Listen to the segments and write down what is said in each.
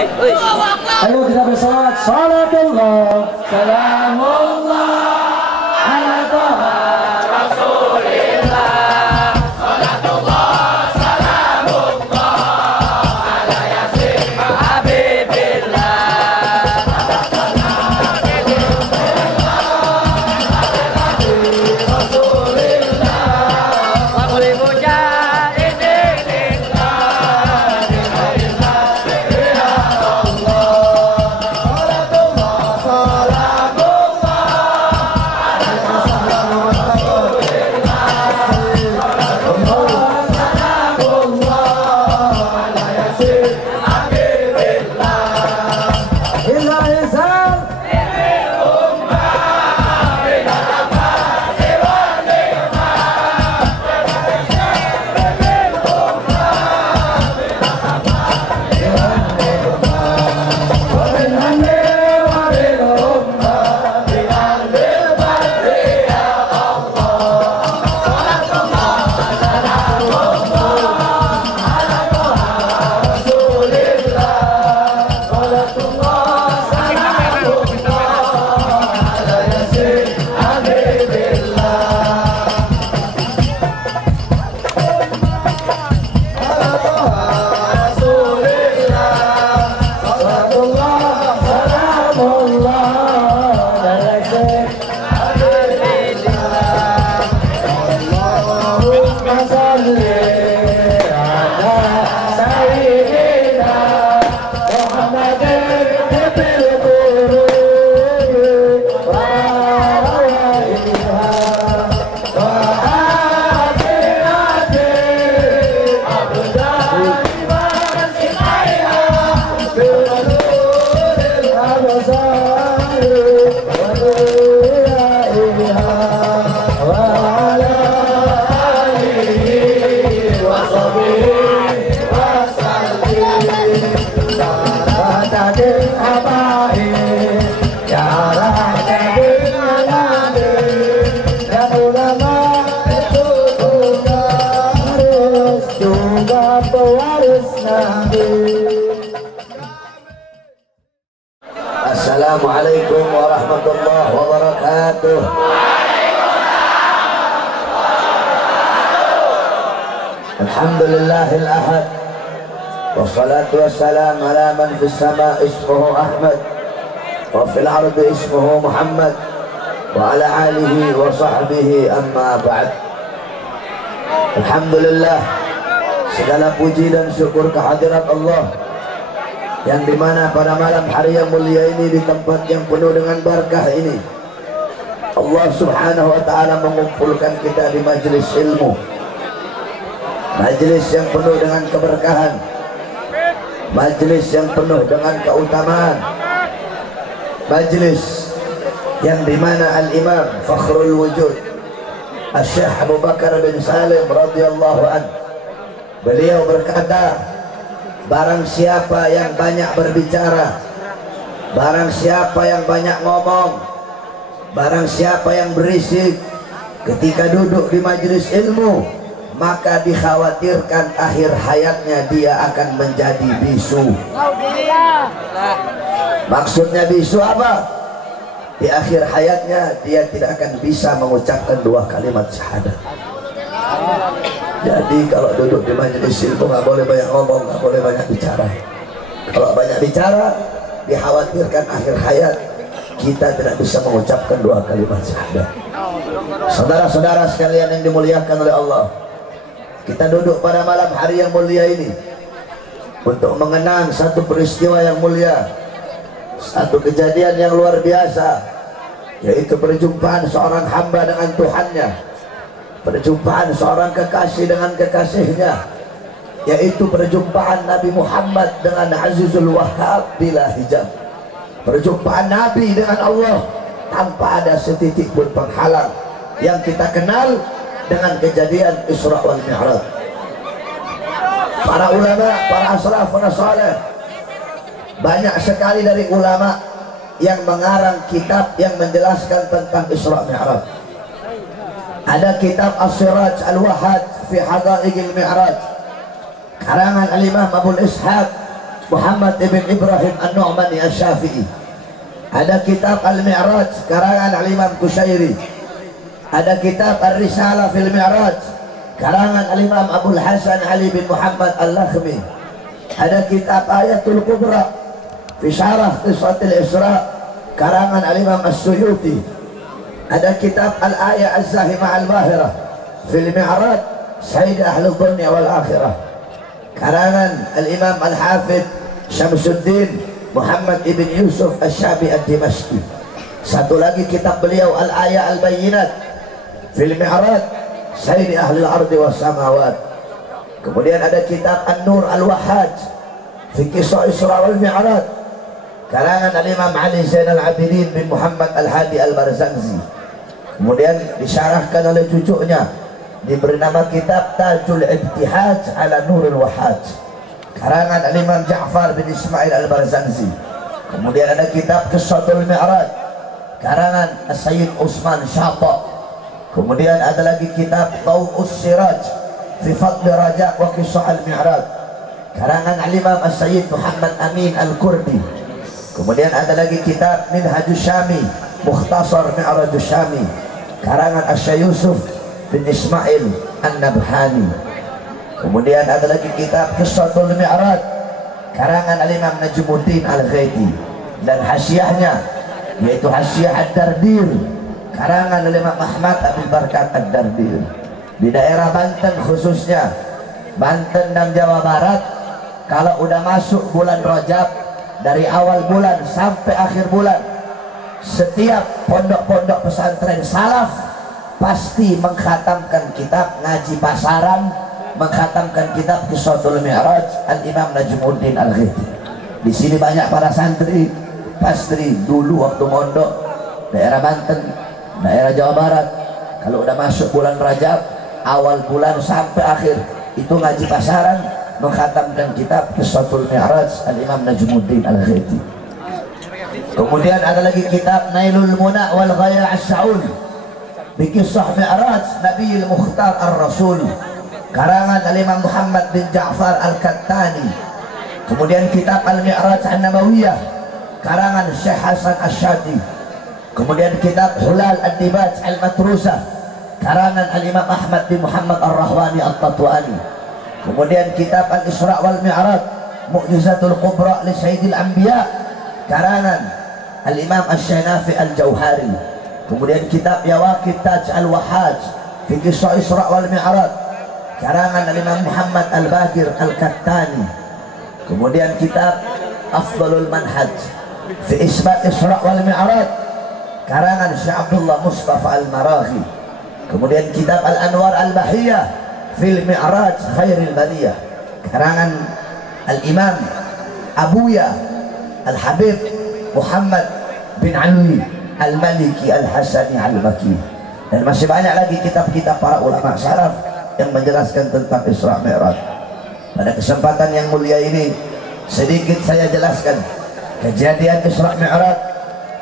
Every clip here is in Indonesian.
Ayo kita bersolat. Salatullah, salamullah ala Taha Rasulillah. Salatullah, salamullah ala Yasin Habibillah. Assalamualaikum warahmatullahi wabarakatuh. Alhamdulillahil ahad, wassalatu wassalam ala man fis sama ismuhu Ahmad wa fil ardi ismuhu Muhammad wa ala alihi wa sahbihi amma ba'd. Alhamdulillah, segala puji dan syukur kehadirat Allah yang dimana pada malam hari yang mulia ini, di tempat yang penuh dengan barakah ini, Allah subhanahu wa ta'ala mengumpulkan kita di majelis ilmu, majelis yang penuh dengan keberkahan, majelis yang penuh dengan keutamaan, majelis yang dimana Al-Imam Fakhrul Wujud Asy-Syaikh Abu Bakar bin Salim radhiyallahu anhu, beliau berkata, barang siapa yang banyak berbicara, barang siapa yang banyak ngomong, barang siapa yang berisik ketika duduk di majelis ilmu, maka dikhawatirkan akhir hayatnya dia akan menjadi bisu. Maksudnya bisu apa? Di akhir hayatnya dia tidak akan bisa mengucapkan dua kalimat syahadat. Jadi kalau duduk di majelis ilmu nggak boleh banyak ngomong, nggak boleh banyak bicara. Kalau banyak bicara, dikhawatirkan akhir hayat kita tidak bisa mengucapkan dua kalimat syahadat. Saudara-saudara sekalian yang dimuliakan oleh Allah, kita duduk pada malam hari yang mulia ini untuk mengenang satu peristiwa yang mulia, satu kejadian yang luar biasa, yaitu perjumpaan seorang hamba dengan Tuhannya, perjumpaan seorang kekasih dengan kekasihnya, yaitu perjumpaan Nabi Muhammad dengan Azizul Wahhab bila hijab, perjumpaan Nabi dengan Allah tanpa ada setitik pun penghalang, yang kita kenal dengan kejadian Isra wal Mi'raj. Para ulama, para asraf, para saleh, banyak sekali dari ulama yang mengarang kitab yang menjelaskan tentang Isra Mi'raj. Ada kitab As-Siraj Al-Wahhad fi Haqa'iqil Mi'raj, karangan Al-Imam Abu Ishaq Muhammad ibn Ibrahim An-Nu'mani Asy-Syafi'i. Ada kitab Al-Mi'raj karangan Al-Imam Kusyairi. Ada kitab Ar-Risalah fil Mi'raj karangan Al-Imam Abdul Hasan Ali bin Muhammad Al-Lakhmi. Ada kitab Ayatul Kubra fi syarah Qissatul Isra karangan Al-Imam As-Suyuti. Ada kitab Al-Ayah Az-Zahimah Al-Bahirah fil Mi'raj Sayyid Ahlul Dunya wal Akhirah karangan Al-Imam Al-Hafidh Syamsuddin Muhammad ibn Yusuf Asy-Syabi Ad-Dimashqi. Satu lagi kitab beliau Al-Ayah Al-Bayyinat fil Mi'raj Sayyid Ahlul Ardi was Samawat. Kemudian ada kitab An-Nur Al-Wahhaj fi Qissah Isra wal Mi'raj karangan Al-Imam Ali Zainal Abidin bin Muhammad Al-Hadi Al-Barzanzi. Kemudian disyarahkan oleh cucunya, diberi nama kitab Tajul Ibtihaj ala Nurul Wahhaj karangan Al-Imam Ja'far bin Ismail Al-Barzanzi. Kemudian ada kitab Qissatul Mi'raj karangan Sayyid Utsman Syata. Kemudian ada lagi kitab Tau'us Siraj fi Fadl Raja wa Qissah Al-Mi'raj karangan Al-Imam Sayyid Muhammad Amin Al-Kurdi. Kemudian ada lagi kitab Minhajus Syami Mukhtasar Mi'rajus Syami karangan Asy-Syaikh Yusuf bin Ismail An-Nabhani. Kemudian ada lagi kitab Qissatul Mi'raj karangan Al-Imam Najmuddin Al-Ghaiti, dan hasyiahnya yaitu Hasyiah Ad-Dardir karangan Al-Imam Ahmad Abil Barkat Ad-Dardir. Di daerah Banten khususnya Banten dan Jawa Barat, kalau udah masuk bulan Rajab, dari awal bulan sampai akhir bulan, setiap pondok-pondok pesantren salaf pasti mengkhatamkan kitab ngaji pasaran, mengkhatamkan kitab Qissatul Mi'raj Al-Imam Najmuddin Al-Ghaiti. Di sini banyak para santri pastri dulu waktu mondok daerah Banten, daerah Jawa Barat, kalau udah masuk bulan Rajab, awal bulan sampai akhir itu ngaji pasaran, mengkhatamkan kitab Qissatul Mi'raj Al-Imam Najmuddin Al-Ghaiti. Kemudian ada lagi kitab Nailul Muna wal Ghaya As-Sa'ul bi Qissah Mi'raj Nabiul Mukhtar Ar-Rasul karangan Al-Imam Muhammad bin Ja'far Al-Kattani. Kemudian kitab Al-Mi'raj An-Nabawiyah karangan Syekh Hasan Asy-Syadi. Kemudian kitab Hulal Ad-Dibaj Al-Matrusah karangan Al-Imam Ahmad bin Muhammad Ar-Rahwani At-Tatwani. Kemudian kitab Al-Isra wal Mi'raj Mu'jizatul Kubra li Sayyidil Anbiya karangan Al-Imam Asy-Syanafi Al-Jauhari. Kemudian kitab Yawaqit Taj Al-Wahhaj fi Qissah Isra wal Mi'raj karangan Al-Imam Muhammad Al-Bagir Al-Kattani. Kemudian kitab Afdalul Manhaj fi Isbat Isra wal Mi'raj karangan Syekh Abdullah Mustafa Al-Maraghi. Kemudian kitab Al-Anwar Al-Bahiyah fil Mi'raj Khairil Bariyah karangan Al-Imam Abuya Al-Habib Muhammad bin Alwi Al-Maliki Al-Hasani Al-Maki. Dan masih banyak lagi kitab-kitab para ulama salaf yang menjelaskan tentang Isra Mi'raj. Pada kesempatan yang mulia ini sedikit saya jelaskan kejadian Isra Mi'raj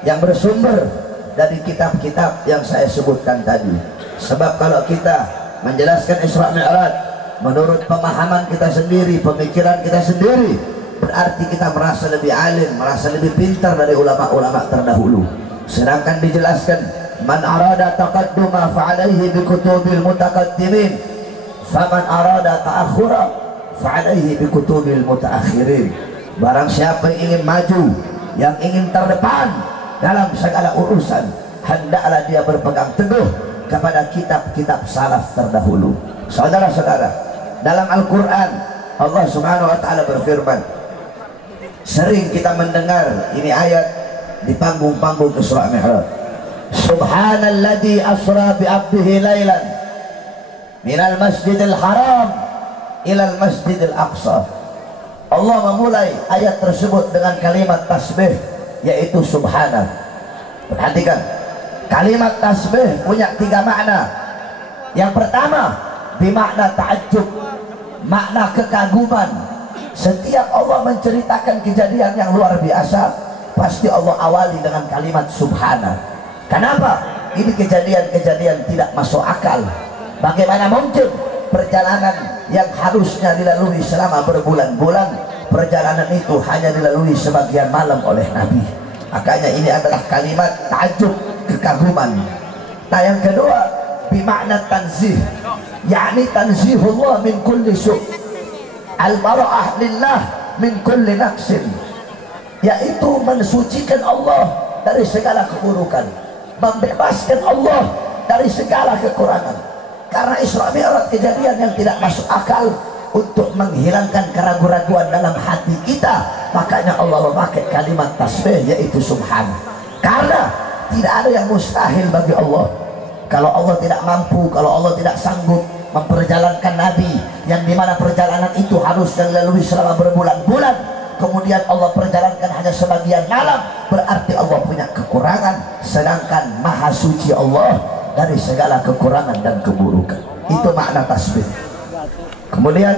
yang bersumber dari kitab-kitab yang saya sebutkan tadi. Sebab kalau kita menjelaskan Isra Mi'raj menurut pemahaman kita sendiri, pemikiran kita sendiri, berarti kita merasa lebih alim, merasa lebih pintar dari ulama-ulama terdahulu. Sedangkan dijelaskan man arada taqadduma fa'alaihi bi kutubil mutaqaddimin, faman arada ta'akhura fa'alaihi bi kutubil mutaakhirin. Barang siapa yang ingin maju, yang ingin terdepan dalam segala urusan, hendaklah dia berpegang teguh kepada kitab-kitab salaf terdahulu. Saudara-saudara, dalam Al-Quran Allah Subhanahu wa ta'ala berfirman, sering kita mendengar ini ayat di panggung-panggung Isra Mi'raj. Subhanalladzi asra bi 'abdihi lailan minal masjidil haram ilal masjidil aqsa. Allah memulai ayat tersebut dengan kalimat tasbih, yaitu subhana. Perhatikan, kalimat tasbih punya 3 makna. Yang pertama bermakna ta'ajjub, makna kekaguman. Setiap Allah menceritakan kejadian yang luar biasa, pasti Allah awali dengan kalimat subhana. Kenapa? Ini kejadian-kejadian tidak masuk akal. Bagaimana mungkin perjalanan yang harusnya dilalui selama berbulan-bulan perjalanan itu hanya dilalui sebagian malam oleh Nabi. Makanya ini adalah kalimat takjub, kekaguman. Nah yang kedua, bimakna tanzih, yakni tanzihullah min kulli su', al-bara'ah lillah min kulli naqsin, yaitu mensucikan Allah dari segala keburukan, membebaskan Allah dari segala kekurangan. Karena Isra Mi'raj kejadian yang tidak masuk akal, untuk menghilangkan keraguan-raguan dalam hati kita, makanya Allah memakai kalimat tasbih, yaitu subhan. Karena tidak ada yang mustahil bagi Allah. Kalau Allah tidak mampu, kalau Allah tidak sanggup memperjalankan Nabi, yang dimana perjalanan itu harus dilalui selama berbulan-bulan, kemudian Allah perjalankan hanya sebagian malam, berarti Allah punya kekurangan, sedangkan maha suci Allah dari segala kekurangan dan keburukan. Itu makna tasbih. Kemudian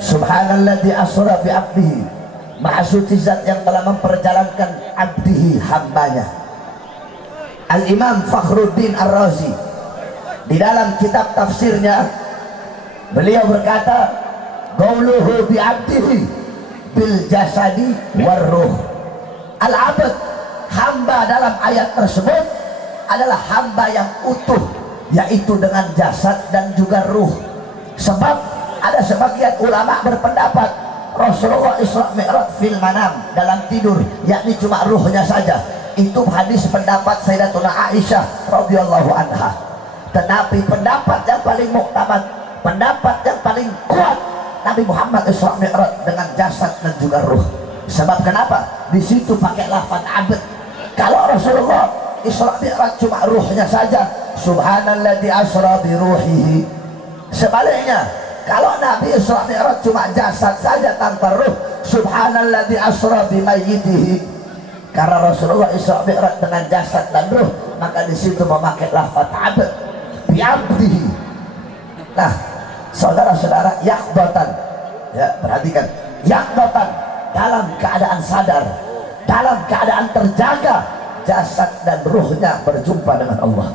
subhanalladzi asra bi 'abdihi, maha suci zat yang telah memperjalankan abdihi, hambanya. Al-Imam Fakhruddin Ar-Razi di dalam kitab tafsirnya beliau berkata, qauluhu bi 'abdihi bil jasadi war ruh. Al-'abd, hamba dalam ayat tersebut adalah hamba yang utuh, yaitu dengan jasad dan juga ruh. Sebab ada sebagian ulama berpendapat Rasulullah Isra Mi'raj fil manam, dalam tidur, yakni cuma ruhnya saja. Itu hadis pendapat Sayyidatuna Aisyah radhiyallahu anha. Tetapi pendapat yang paling muktamad, pendapat yang paling kuat, Nabi Muhammad Isra Mi'raj dengan jasad dan juga ruh. Sebab kenapa? Di situ pakai lafaz abd. Kalau Rasulullah Isra Mi'raj cuma ruhnya saja, subhanalladzi asra bi ruhihi. Sebaliknya, kalau Nabi Isra Mi'raj cuma jasad saja tanpa ruh, subhanalladzi asra bi mayyitihi. Karena Rasulullah Isra Mi'raj dengan jasad dan ruh, maka di situ memakai lafaz abd, bi abdihi. Nah, saudara-saudara, yaqdatan, ya perhatikan, yaqdatan, dalam keadaan sadar, dalam keadaan terjaga, jasad dan ruhnya berjumpa dengan Allah.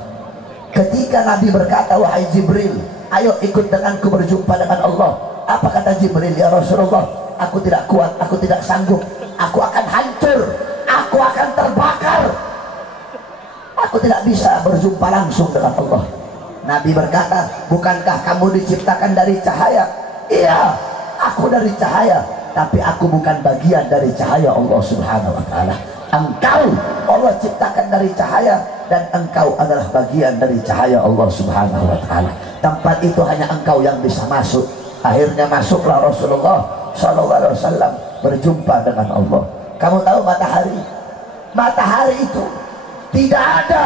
Ketika Nabi berkata, wahai Jibril, ayo ikut denganku berjumpa dengan Allah. Apa kata Jibril? Ya Rasulullah, aku tidak kuat, aku tidak sanggup, aku akan hancur, aku akan terbakar, aku tidak bisa berjumpa langsung dengan Allah. Nabi berkata, bukankah kamu diciptakan dari cahaya? Iya, aku dari cahaya, tapi aku bukan bagian dari cahaya Allah Subhanahu wa ta'ala. Engkau Allah ciptakan dari cahaya, dan engkau adalah bagian dari cahaya Allah Subhanahu wa ta'ala. Tempat itu hanya engkau yang bisa masuk. Akhirnya masuklah Rasulullah sallallahu alaihi wasallam berjumpa dengan Allah. Kamu tahu matahari? Matahari itu tidak ada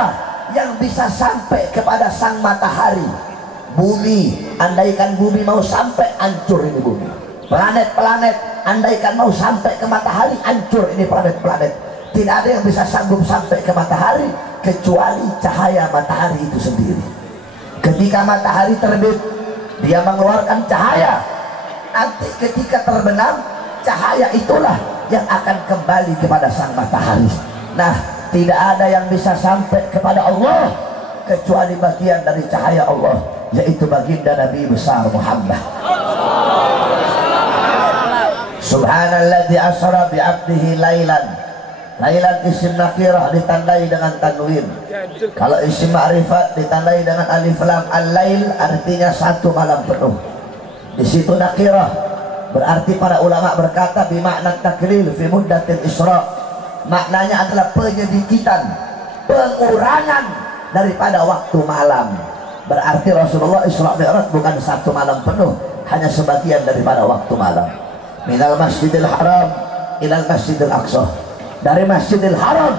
yang bisa sampai kepada sang matahari. Bumi, andaikan bumi mau sampai, hancur ini bumi. Planet-planet, andaikan mau sampai ke matahari, hancur ini planet-planet. Tidak ada yang bisa sanggup sampai ke matahari kecuali cahaya matahari itu sendiri. Ketika matahari terbit, dia mengeluarkan cahaya. Nanti ketika terbenam, cahaya itulah yang akan kembali kepada sang matahari. Nah, tidak ada yang bisa sampai kepada Allah kecuali bagian dari cahaya Allah, yaitu baginda Nabi besar Muhammad. Subhanalladzi asra bi 'abdihi lailan. Lailan isim nakirah ditandai dengan tanwin. Kalau isim ma'rifat ditandai dengan alif lam. Al-lail artinya satu malam penuh. Di situ nakirah, berarti para ulama berkata bimakna taklil fi muddatil isra. Maknanya adalah penyedikitan, pengurangan daripada waktu malam. Berarti Rasulullah Isra Mi'raj bukan satu malam penuh, hanya sebagian daripada waktu malam. Minal Masjidil Haram ilal Masjidil Aqsa, dari Masjidil Haram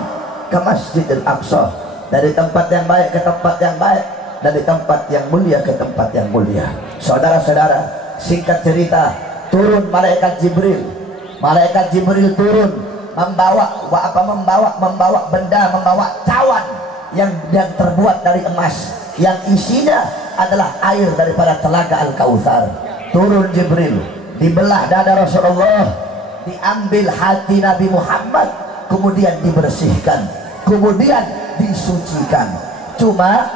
ke Masjidil Aqsa, dari tempat yang baik ke tempat yang baik, dari tempat yang mulia ke tempat yang mulia. Saudara-saudara, singkat cerita, turun malaikat Jibril. Malaikat Jibril turun membawa benda, membawa cawan yang terbuat dari emas, yang isinya adalah air daripada telaga Al-Kautsar. Turun Jibril, dibelah dada Rasulullah, diambil hati Nabi Muhammad, kemudian dibersihkan, kemudian disucikan. Cuma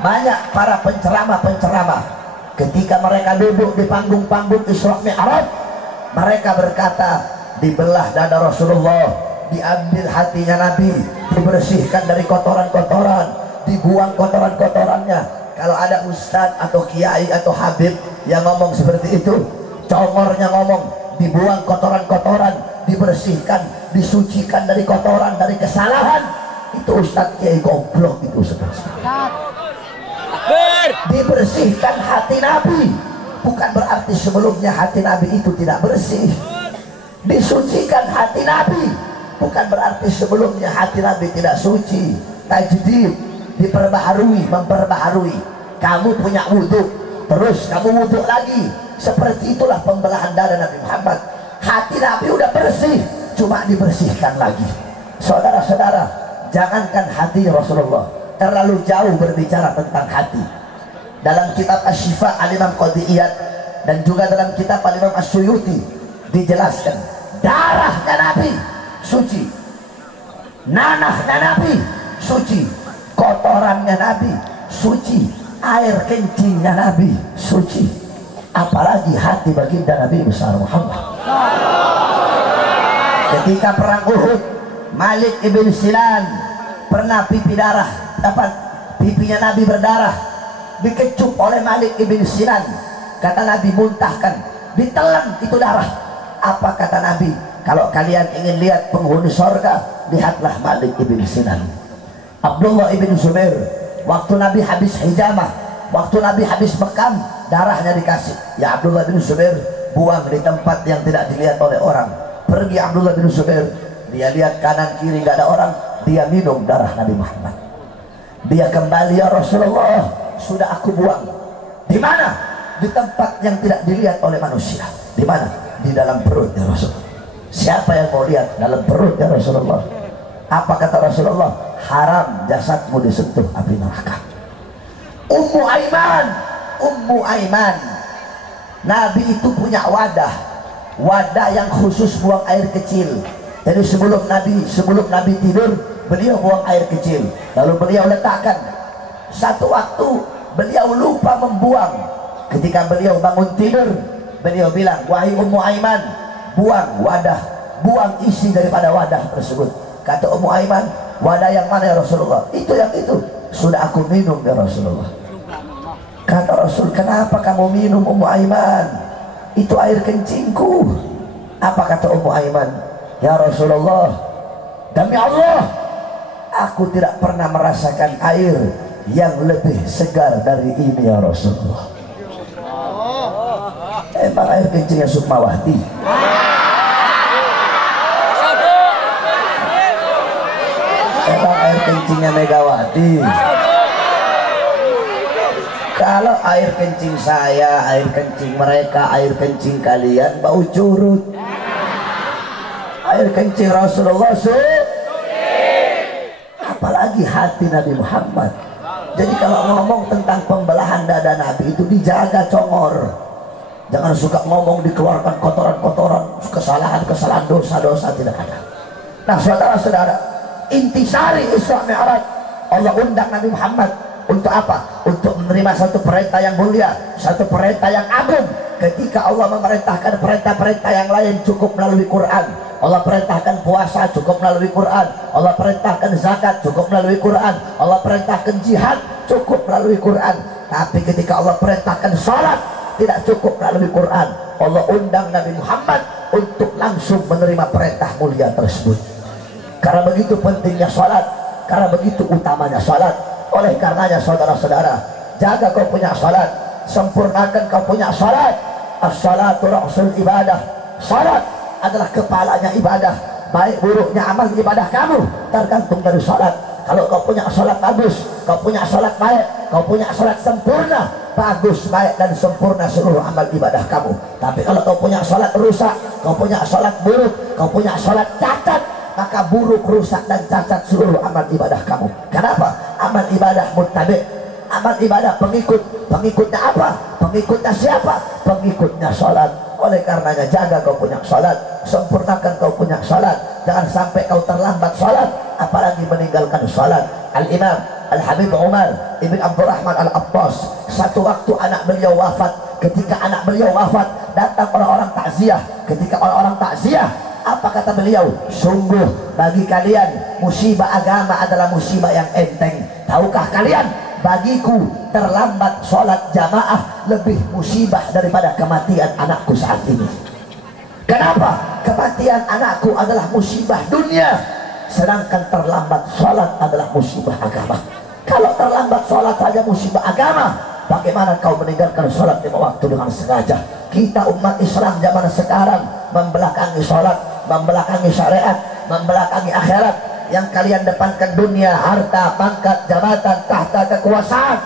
banyak para penceramah ketika mereka duduk di panggung-panggung Isra Mi'raj, Mereka berkata, dibelah dada Rasulullah, diambil hatinya Nabi, dibersihkan dari kotoran-kotoran, dibuang kotoran-kotorannya. Kalau ada ustadz atau kiai atau habib yang ngomong seperti itu, congornya ngomong, dibuang kotoran-kotoran, dibersihkan, disucikan dari kotoran, dari kesalahan, itu ustadz kiai goblok itu sebenarnya. Dibersihkan hati Nabi bukan berarti sebelumnya hati Nabi itu tidak bersih. Disucikan hati Nabi bukan berarti sebelumnya hati Nabi tidak suci. Tajdid, diperbaharui, memperbaharui. Kamu punya wudhu, terus kamu wudhu lagi. Seperti itulah pembelahan dada Nabi Muhammad. Hati Nabi udah bersih, cuma dibersihkan lagi. Saudara-saudara, jangankan hati Rasulullah, terlalu jauh berbicara tentang hati. Dalam kitab Asy-Syifa Al-Imam Qadiyat dan juga dalam kitab Al-Imam As-Suyuti dijelaskan, darahnya Nabi suci, nanahnya Nabi suci, kotorannya Nabi suci, air kencingnya Nabi suci, apalagi hati baginda Nabi besar Muhammad. Ketika perang Uhud, Malik ibn Sinan pernah pipi darah, pipinya Nabi berdarah, dikecup oleh Malik ibn Sinan. Kata Nabi, muntahkan, ditelan itu darah. Apa kata Nabi? Kalau kalian ingin lihat penghuni sorga, lihatlah Malik ibn Sinan. Abdullah ibn Zubair, waktu Nabi habis hijamah, waktu Nabi habis bekam, darahnya dikasih. Ya Abdullah bin Zubair, buang di tempat yang tidak dilihat oleh orang. Pergi Abdullah bin Zubair, dia lihat kanan kiri nggak ada orang, dia minum darah Nabi Muhammad. Dia kembali, ya Rasulullah, sudah aku buang. Di mana? Di tempat yang tidak dilihat oleh manusia. Di mana? Di dalam perut ya Rasulullah. Siapa yang mau lihat dalam perut ya Rasulullah? Apa kata Rasulullah? Haram jasadmu disentuh api neraka. Ummu Aiman, Ummu Aiman, Nabi itu punya wadah, wadah yang khusus buang air kecil. Jadi sebelum Nabi tidur, beliau buang air kecil, lalu beliau letakkan. Satu waktu beliau lupa membuang. Ketika beliau bangun tidur, beliau bilang, wahai Ummu Aiman, buang wadah, buang isi daripada wadah tersebut. Kata Ummu Aiman, wadah yang mana ya Rasulullah? Itu yang itu. Sudah aku minum ya Rasulullah. Kata Rasul, kenapa kamu minum Ummu Aiman? Itu air kencingku. Apa kata Ummu Aiman? Ya Rasulullah, demi Allah, aku tidak pernah merasakan air yang lebih segar dari ini ya Rasulullah. Emang air kencingnya Sukmawati? Emang air kencingnya Megawati? Kalau air kencing saya, air kencing mereka, air kencing kalian bau curut. Air kencing Rasulullah apalagi hati Nabi Muhammad. Jadi kalau ngomong tentang pembelahan dada Nabi itu dijaga congor. Jangan suka ngomong dikeluarkan kotoran-kotoran, kesalahan-kesalahan, dosa-dosa, tidak ada. Nah saudara-saudara, intisari Isra Mi'raj, Allah undang Nabi Muhammad untuk apa? Untuk menerima satu perintah yang mulia, satu perintah yang agung. Ketika Allah memerintahkan perintah-perintah yang lain cukup melalui Quran. Allah perintahkan puasa cukup melalui Quran. Allah perintahkan zakat cukup melalui Quran. Allah perintahkan jihad cukup melalui Quran. Tapi ketika Allah perintahkan salat tidak cukup melalui Quran. Allah undang Nabi Muhammad untuk langsung menerima perintah mulia tersebut. Karena begitu pentingnya salat, karena begitu utamanya salat. Oleh karenanya saudara-saudara, jaga kau punya salat, sempurnakan kau punya salat. As-salatu ra'sul ibadah. Salat adalah kepalanya ibadah. Baik buruknya amal ibadah kamu tergantung dari salat. Kalau kau punya salat bagus, kau punya salat baik, kau punya salat sempurna, bagus, baik dan sempurna seluruh amal ibadah kamu. Tapi kalau kau punya salat rusak, kau punya salat buruk, kau punya salat cacat, maka buruk, rusak dan cacat seluruh amal ibadah kamu. Kenapa? Amal ibadah muttabi', amal ibadah pengikut. Pengikutnya apa? Pengikutnya siapa? Pengikutnya salat. Oleh karenanya jaga kau punya salat, sempurnakan kau punya salat. Jangan sampai kau terlambat salat, apalagi meninggalkan salat. Al-Imam Al-Habib Umar Ibn Abdurrahman Al-Abbas, satu waktu anak beliau wafat. Ketika anak beliau wafat, datang orang-orang takziah. Ketika orang-orang takziah, apa kata beliau? Sungguh bagi kalian musibah agama adalah musibah yang enteng. Tahukah kalian, bagiku terlambat sholat jamaah lebih musibah daripada kematian anakku saat ini. Kenapa? Kematian anakku adalah musibah dunia, sedangkan terlambat sholat adalah musibah agama. Kalau terlambat sholat saja musibah agama, bagaimana kau meninggalkan sholat 5 waktu dengan sengaja? Kita umat Islam zaman sekarang membelakangi sholat, membelakangi syariat, membelakangi akhirat. Yang kalian depankan dunia, harta, pangkat, jabatan, tahta, kekuasaan.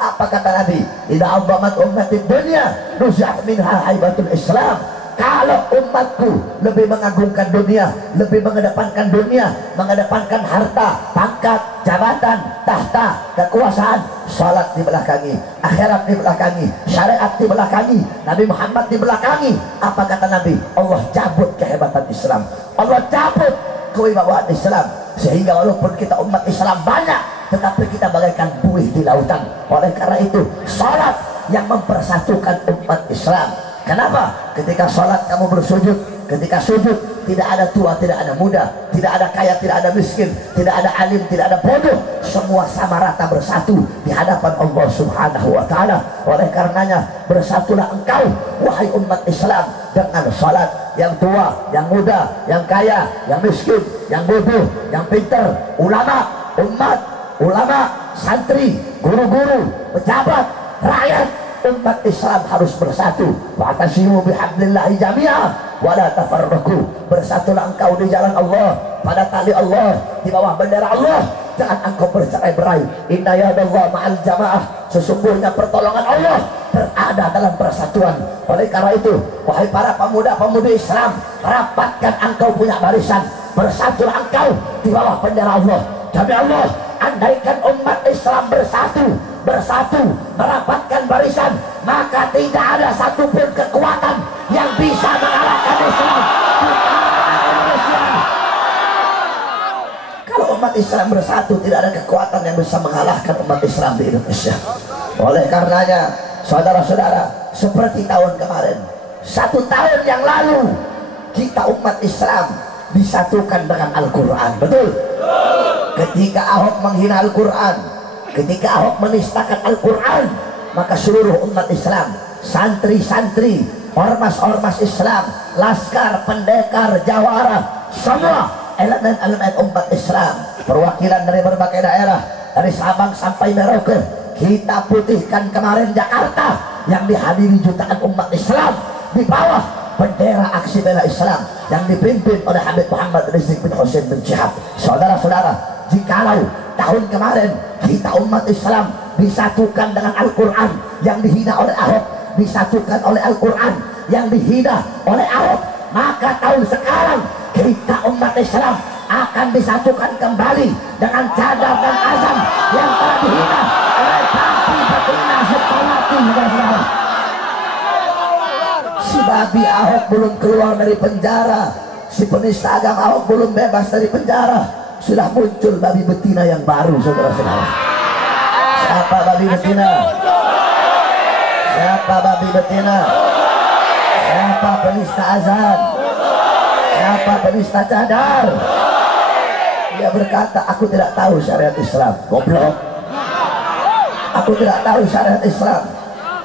Apa kata Nabi? Idza 'azzamat ummati dunya nuzi'at minha haibatul Islam. Kalau umatku lebih mengagungkan dunia, lebih mengedepankan dunia, mengedepankan harta, pangkat, jabatan, tahta, kekuasaan, salat dibelakangi, akhirat dibelakangi, syariat dibelakangi, Nabi Muhammad dibelakangi. Apa kata Nabi? Allah cabut kehebatan Islam, Allah cabut kewibawaan Islam, sehingga walaupun kita umat Islam banyak, tetapi kita bagaikan buih di lautan. Oleh karena itu, salat yang mempersatukan umat Islam. Kenapa? Ketika sholat kamu bersujud, ketika sujud tidak ada tua, tidak ada muda, tidak ada kaya, tidak ada miskin, tidak ada alim, tidak ada bodoh, semua sama rata bersatu di hadapan Allah Subhanahu wa ta'ala. Oleh karenanya bersatulah engkau wahai umat Islam dengan sholat. Yang tua, yang muda, yang kaya, yang miskin, yang bodoh, yang pintar, ulama, umat, ulama, santri, guru-guru, pejabat, rakyat, umat Islam harus bersatu. Wa'tasimu bihablillahi jami'ah wa la tafarraqu. Bersatulah engkau di jalan Allah, pada tali Allah, di bawah bendera Allah. Jangan engkau bercerai-berai. Inna yadallah ma'al jamaah. Sesungguhnya pertolongan Allah berada dalam persatuan. Oleh karena itu, wahai para pemuda-pemudi Islam, rapatkan engkau punya barisan. Bersatulah engkau di bawah bendera Allah. Demi Allah, andaikan umat Islam bersatu merapatkan barisan, maka tidak ada satupun kekuatan yang bisa mengalahkan Islam. Kalau umat Islam bersatu, tidak ada kekuatan yang bisa mengalahkan umat Islam di Indonesia. Oleh karenanya, saudara-saudara, seperti tahun kemarin, 1 tahun yang lalu, kita umat Islam disatukan dengan Al-Quran. Betul? Ketika Ahok menghina Al-Quran, ketika Ahok menistakan Al-Quran, maka seluruh umat Islam, santri-santri, ormas-ormas Islam, laskar, pendekar, jawara, semua elemen-elemen umat Islam, perwakilan dari berbagai daerah, dari Sabang sampai Merauke, kita putihkan kemarin Jakarta yang dihadiri jutaan umat Islam di bawah bendera aksi bela Islam yang dipimpin oleh Habib Muhammad Rizik bin Hussein bin Syihab. Saudara-saudara, jikalau tahun kemarin kita umat Islam disatukan dengan Al-Quran yang dihina oleh Ahok, disatukan oleh Al-Quran yang dihina oleh Ahok, maka tahun sekarang kita umat Islam akan disatukan kembali dengan cadar dan azam yang telah dihina oleh Tapi Betina Sukmawati. Si babi Ahok belum keluar dari penjara, si penista agama Ahok belum bebas dari penjara, sudah muncul babi betina yang baru, saudara-saudara. Siapa babi betina? Siapa babi betina? Siapa penista azan? Siapa penista cadar? Dia berkata, aku tidak tahu syariat Islam. Goblok. Aku tidak tahu syariat Islam.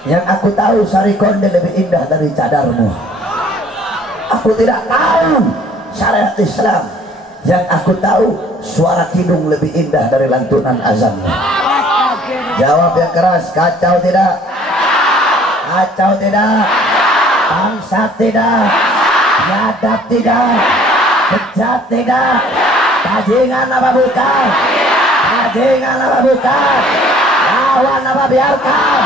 Yang aku tahu sari konde lebih indah dari cadarmu. Aku tidak tahu syariat Islam. Yang aku tahu suara kidung lebih indah dari lantunan azanmu. Jawab yang keras, kacau tidak? Kacau tidak? Bangsat tidak? Biadab tidak? Bejat tidak? Bajingan apa bukan? Bajingan apa bukan? Lawan apa biarkan?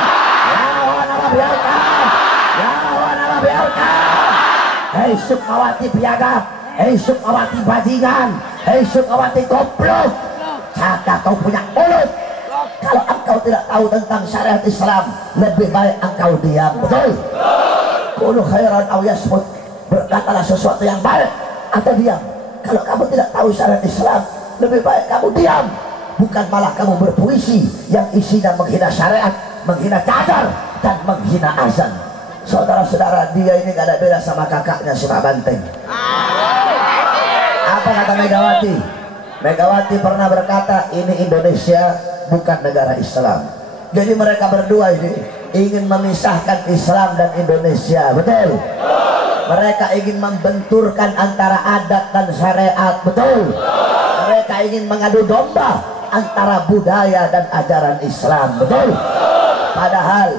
Lawan apa biarkan? Lawan apa biarkan? Hei Sukmawati biadab, hei Sukmawati bajingan, hei Sukmawati goblok, jaga kau punya mulut. Kalau engkau tidak tahu tentang syariat Islam, lebih baik engkau diam. Betul? Qulu khairan aw yasmut. Berkatalah sesuatu yang baik atau diam. Kalau kamu tidak tahu syariat Islam, lebih baik kamu diam. Bukan malah kamu berpuisi yang isinya menghina syariat, menghina cadar, dan menghina azan. Saudara-saudara, dia ini gak ada beda sama kakaknya si Pak Banteng. Apa kata Megawati? Megawati pernah berkata, ini Indonesia bukan negara Islam. Jadi mereka berdua ini ingin memisahkan Islam dan Indonesia, betul? Mereka ingin membenturkan antara adat dan syariat, betul? Mereka ingin mengadu domba antara budaya dan ajaran Islam, betul? Padahal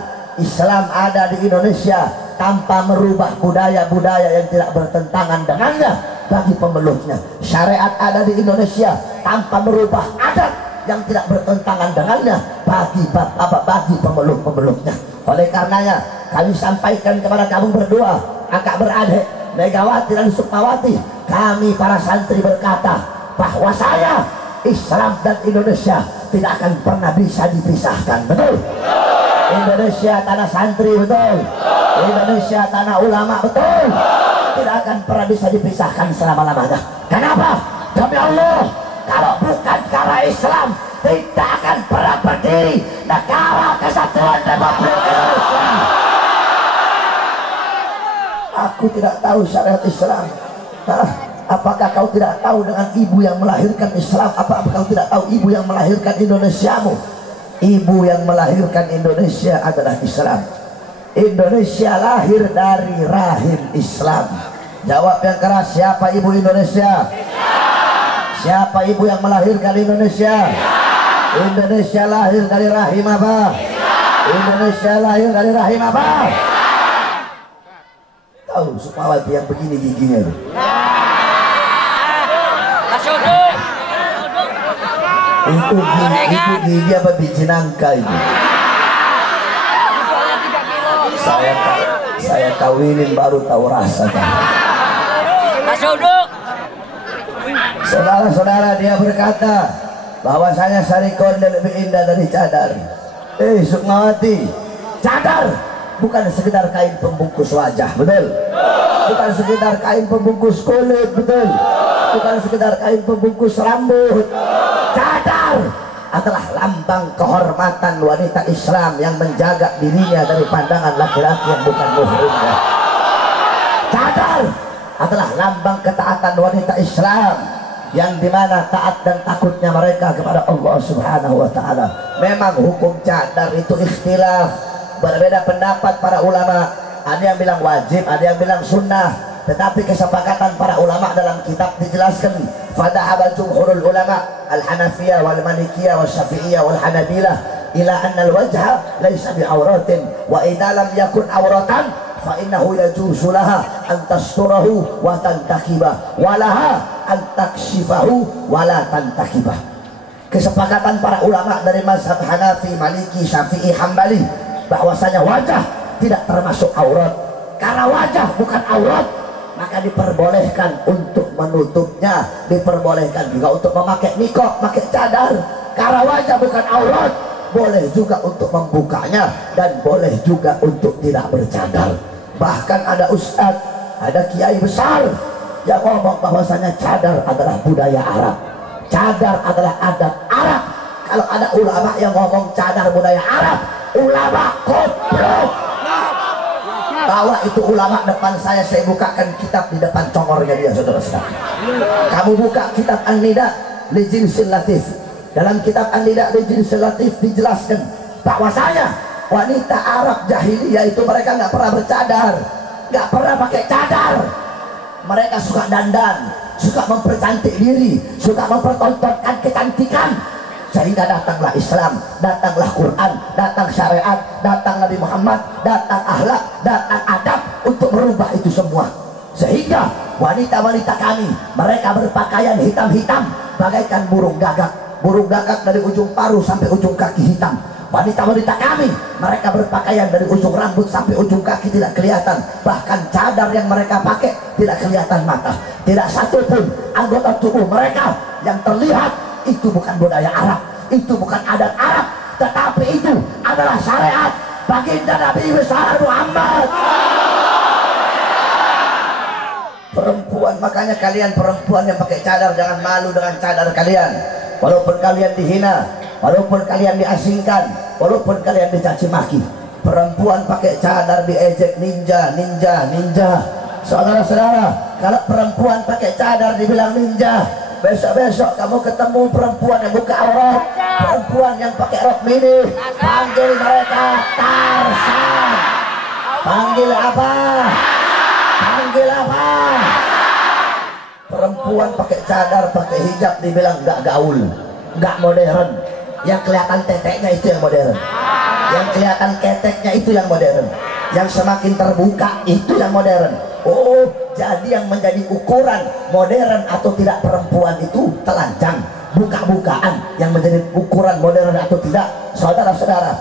Islam ada di Indonesia tanpa merubah budaya-budaya yang tidak bertentangan dengannya bagi pemeluknya. Syariat ada di Indonesia tanpa merubah adat yang tidak bertentangan dengannya bagi pemeluk-pemeluknya. Oleh karenanya kami sampaikan kepada kamu berdua, kakak beradik Megawati dan Sukmawati, kami para santri berkata bahwa saya, Islam dan Indonesia tidak akan pernah bisa dipisahkan, betul? Indonesia tanah santri, betul? Indonesia tanah ulama, betul? Tidak akan pernah bisa dipisahkan selama-lamanya. Kenapa? Demi Allah, kalau bukan karena Islam tidak akan pernah berdiri negara kesatuan Republik Indonesia. Aku tidak tahu syariat Islam. Apakah kau tidak tahu dengan ibu yang melahirkan Islam? Apakah kau tidak tahu ibu yang melahirkan Indonesiamu? Ibu yang melahirkan Indonesia adalah Islam. Indonesia lahir dari rahim Islam. Jawab yang keras, siapa ibu Indonesia? Siapa ibu yang melahirkan Indonesia? Indonesia lahir dari rahim apa? Indonesia lahir dari rahim apa? Tahu Sukmawati yang begini giginya itu? Itu gigi apa biji nangka itu? Saya kawinin baru tahu rasa. Saudara-saudara, dia berkata bahwasanya sarikonda lebih indah dari cadar. Sukmawati, cadar bukan sekedar kain pembungkus wajah, betul? Bukan sekedar kain pembungkus kulit, betul? Bukan sekedar kain pembungkus rambut. Cadar adalah lambang kehormatan wanita Islam yang menjaga dirinya dari pandangan laki-laki yang bukan muhrimnya. Cadar adalah lambang ketaatan wanita Islam yang dimana taat dan takutnya mereka kepada Allah Subhanahu wa Ta'ala. Memang hukum cadar itu ikhtilaf, berbeda pendapat para ulama. Ada yang bilang wajib, ada yang bilang sunnah, tetapi kesepakatan para ulama dalam kitab dijelaskan. Fadhahaba jumhurul ulama al-Hanafiyah wal Malikiyah wal Syafi'iyah wal Hanabilah ila anna al-wajha laysa bi'auratin wa idza lam yakun auratan fa innahu yajuzu laha an tasturahu wa tantakibah wa laha an takshifahu wa la tantakibah. Kesepakatan para ulama dari mazhab Hanafi, Maliki, Syafi'i, Hambali bahwasanya wajah tidak termasuk aurat. Karena wajah bukan aurat, maka diperbolehkan untuk menutupnya, diperbolehkan juga untuk memakai niqab, pakai cadar. Karena wajah bukan aurat, boleh juga untuk membukanya dan boleh juga untuk tidak bercadar. Bahkan ada ustadz, ada kiai besar yang ngomong bahwasanya cadar adalah budaya Arab, cadar adalah adat Arab. Kalau ada ulama yang ngomong cadar budaya Arab, ulama goblok. Bawa itu ulama depan saya bukakan kitab di depan congornya dia, saudara-saudara. Kamu buka kitab An-Nida li Jinsil Latif. Dalam kitab An-Nida li Jinsil Latif dijelaskan bahwasanya wanita Arab jahiliyah itu mereka nggak pernah bercadar, nggak pernah pakai cadar. Mereka suka dandan, suka mempercantik diri, suka mempertontonkan kecantikan. Sehingga datanglah Islam, datanglah Quran, datang syariat, datang Nabi Muhammad, datang akhlak, datang adab untuk merubah itu semua. Sehingga wanita-wanita kami, mereka berpakaian hitam-hitam bagaikan burung gagak. Burung gagak dari ujung paruh sampai ujung kaki hitam. Wanita-wanita kami, mereka berpakaian dari ujung rambut sampai ujung kaki tidak kelihatan. Bahkan cadar yang mereka pakai tidak kelihatan mata. Tidak satu pun anggota tubuh mereka yang terlihat. Itu bukan budaya Arab, itu bukan adat Arab, tetapi itu adalah syariat baginda Nabi besar Muhammad. Perempuan, makanya kalian perempuan yang pakai cadar jangan malu dengan cadar kalian. Walaupun kalian dihina, walaupun kalian diasingkan, walaupun kalian dicaci maki, perempuan pakai cadar diejek ninja, ninja, ninja. Saudara-saudara, kalau perempuan pakai cadar dibilang ninja, besok-besok kamu ketemu perempuan yang buka aurat, perempuan yang pakai rok mini, panggil mereka Tarzan. Panggil apa? Panggil apa? Perempuan pakai cadar, pakai hijab dibilang nggak gaul, nggak modern. Yang kelihatan teteknya itu yang modern, yang kelihatan keteknya itu yang modern, yang semakin terbuka itu yang modern. Oh, jadi yang menjadi ukuran modern atau tidak perempuan itu telanjang, buka-bukaan yang menjadi ukuran modern atau tidak. Saudara-saudara,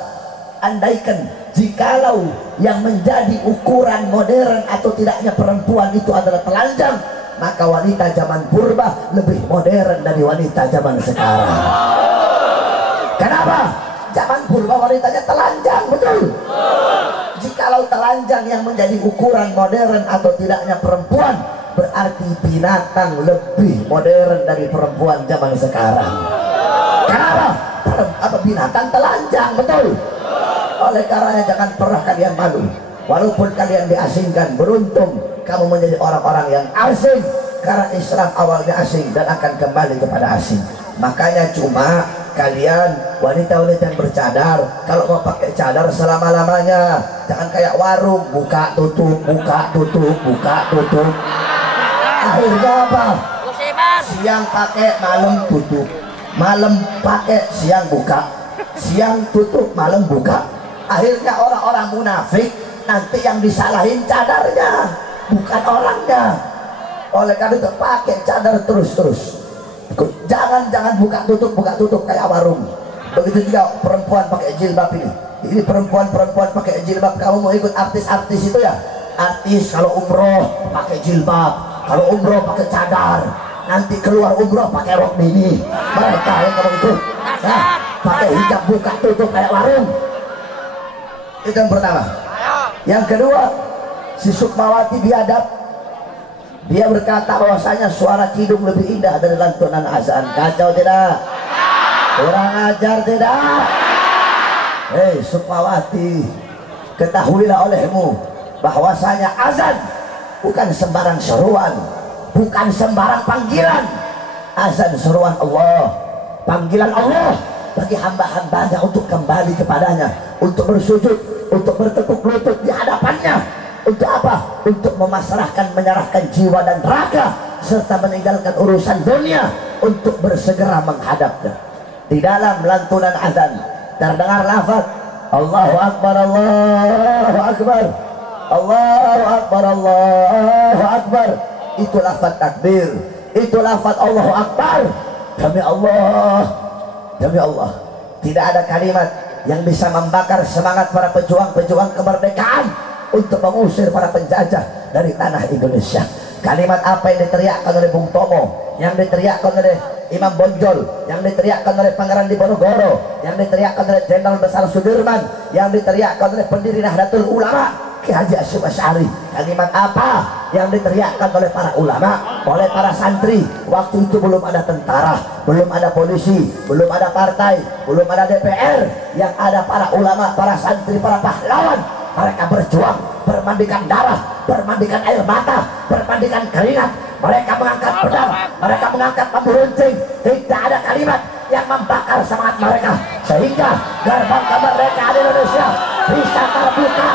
andaikan jikalau yang menjadi ukuran modern atau tidaknya perempuan itu adalah telanjang, maka wanita zaman purba lebih modern dari wanita zaman sekarang. Kenapa? Zaman purba wanitanya telanjang, betul? Jikalau telanjang yang menjadi ukuran modern atau tidaknya perempuan, berarti binatang lebih modern dari perempuan zaman sekarang. Kenapa? Binatang telanjang, betul? Oleh karenanya jangan pernah kalian malu. Walaupun kalian diasingkan, beruntung kamu menjadi orang-orang yang asing, karena Islam awalnya asing dan akan kembali kepada asing. Makanya cuma kalian wanita-wanita yang bercadar, kalau mau pakai cadar selama-lamanya, jangan kayak warung, buka tutup, buka tutup, buka tutup. Akhirnya apa? Siang pakai, malam tutup, malam pakai, siang buka, siang tutup, malam buka. Akhirnya orang-orang munafik, nanti yang disalahin cadarnya, bukan orangnya. Oleh karena itu pakai cadar terus-terus. Jangan buka tutup kayak warung. Begitu juga perempuan pakai jilbab ini. Ini perempuan pakai jilbab. Kamu mau ikut artis-artis itu ya? Artis kalau umroh pakai jilbab, kalau umroh pakai cadar, nanti keluar umroh pakai rok mini. Mereka yang kamu ikut, nah, pakai hijab buka tutup kayak warung. Itu yang pertama. Yang kedua, si Sukmawati biadab. Dia berkata bahwasanya suara kidung lebih indah dari lantunan azan. Kacau tidak? Kurang ajar tidak? Hei Sukmawati, ketahuilah olehmu bahwasanya azan bukan sembarang seruan, bukan sembarang panggilan. Azan seruan Allah, panggilan Allah bagi hamba-hambanya untuk kembali kepadanya, untuk bersujud, untuk bertekuk lutut di hadapannya. Untuk apa? Untuk memasrahkan, menyerahkan jiwa dan raga serta meninggalkan urusan dunia untuk bersegera menghadapnya. Di dalam lantunan azan terdengar lafaz Allahu Akbar, Allahu Akbar, Allahu Akbar, Allahu Akbar. Itu lafaz takbir, itu lafaz Allahu Akbar. Demi Allah, demi Allah, tidak ada kalimat yang bisa membakar semangat para pejuang-pejuang kemerdekaan untuk mengusir para penjajah dari tanah Indonesia. Kalimat apa yang diteriakkan oleh Bung Tomo, yang diteriakkan oleh Imam Bonjol, yang diteriakkan oleh Pangeran Diponegoro, yang diteriakkan oleh Jenderal Besar Sudirman, yang diteriakkan oleh pendiri Nahdlatul Ulama Ki Haji Hasyim Asy'ari. Kalimat apa yang diteriakkan oleh para ulama, oleh para santri? Waktu itu belum ada tentara, belum ada polisi, belum ada partai, belum ada DPR. Yang ada para ulama, para santri, para pahlawan. Mereka berjuang, bermandikan darah, bermandikan air mata, bermandikan keringat. Mereka mengangkat pedang, mereka mengangkat bambu runcing. Tidak ada kalimat yang membakar semangat mereka, sehingga gerbang kemerdekaan Indonesia bisa terbuka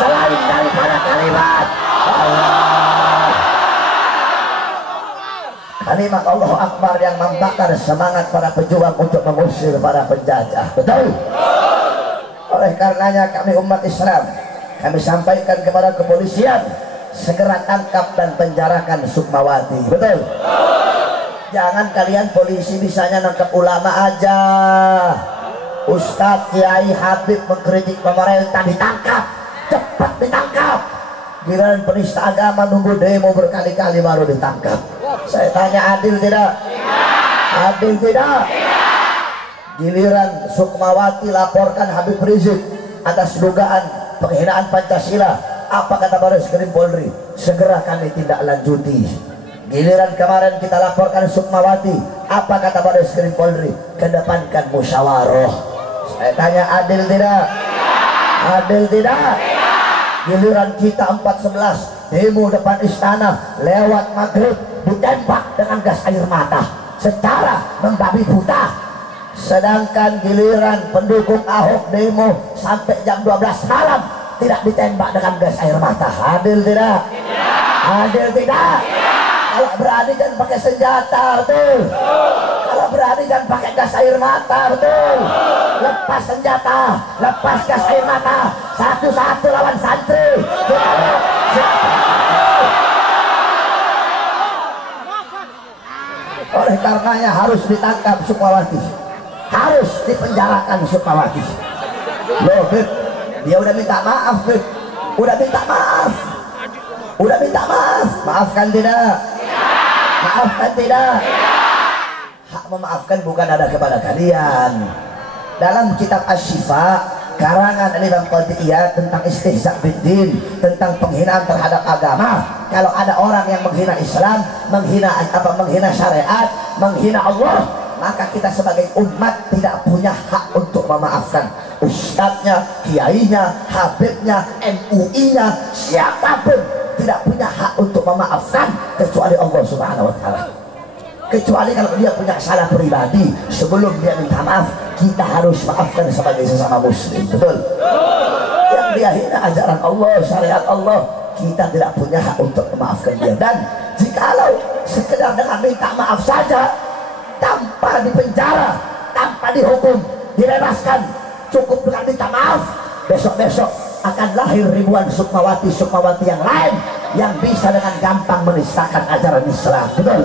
selain daripada kalimat Allah. Kalimat Allahu Akbar yang membakar semangat para pejuang untuk mengusir para penjajah. Betul? Oleh karenanya kami umat Islam, kami sampaikan kepada kepolisian, segera tangkap dan penjarakan Sukmawati. Betul? Jangan kalian polisi bisanya nangkap ulama aja. Ustadz, Kiai, Habib mengkritik pemerintah ditangkap, cepat ditangkap. Giliran penista agama nunggu demo berkali-kali baru ditangkap. Saya tanya, adil tidak? Adil tidak? Giliran Sukmawati laporkan Habib Rizik atas dugaan penghinaan Pancasila, apa kata Bareskrim Polri? Segera kami tindak lanjuti. Giliran kemarin kita laporkan Sukmawati, apa kata Bareskrim Polri? Kedepankan musyawarah. Saya tanya, adil tidak? Adil tidak? Giliran kita 411 demo depan istana, lewat maghrib ditembak dengan gas air mata secara membabi buta. Sedangkan giliran pendukung Ahok demo sampai jam 12 malam tidak ditembak dengan gas air mata. Adil tidak? Adil tidak? Kalau berani jangan pakai senjata, betul? Kalau berani jangan pakai gas air mata, betul? Lepas senjata, lepas gas air mata, satu-satu lawan santri. Oleh karenanya harus ditangkap Sukmawati, harus dipenjarakan Sukmawati. Loh, Beb, dia udah minta maaf, Beb, udah minta maaf, udah minta maaf. Maafkan tidak? Maafkan tidak? Hak memaafkan bukan ada kepada kalian. Dalam kitab Asy-Syifa karangan Imam Qadiyah tentang istihza biddin, tentang penghinaan terhadap agama, kalau ada orang yang menghina Islam, menghina syariat, menghina Allah, maka kita sebagai umat tidak punya hak untuk memaafkan. Ustadznya, kiainya, habibnya, MUI-nya, siapapun tidak punya hak untuk memaafkan kecuali Allah Subhanahu wa Ta'ala. Kecuali kalau dia punya salah pribadi, sebelum dia minta maaf kita harus maafkan sebagai sesama muslim, betul? Yang dia hina ajaran Allah, syariat Allah, kita tidak punya hak untuk memaafkan dia. Dan jikalau sekedar dengan minta maaf saja tanpa dipenjara, tanpa dihukum, dibebaskan, cukup dengan minta maaf, besok-besok akan lahir ribuan Sukmawati yang lain yang bisa dengan gampang menistakan ajaran Islam, betul?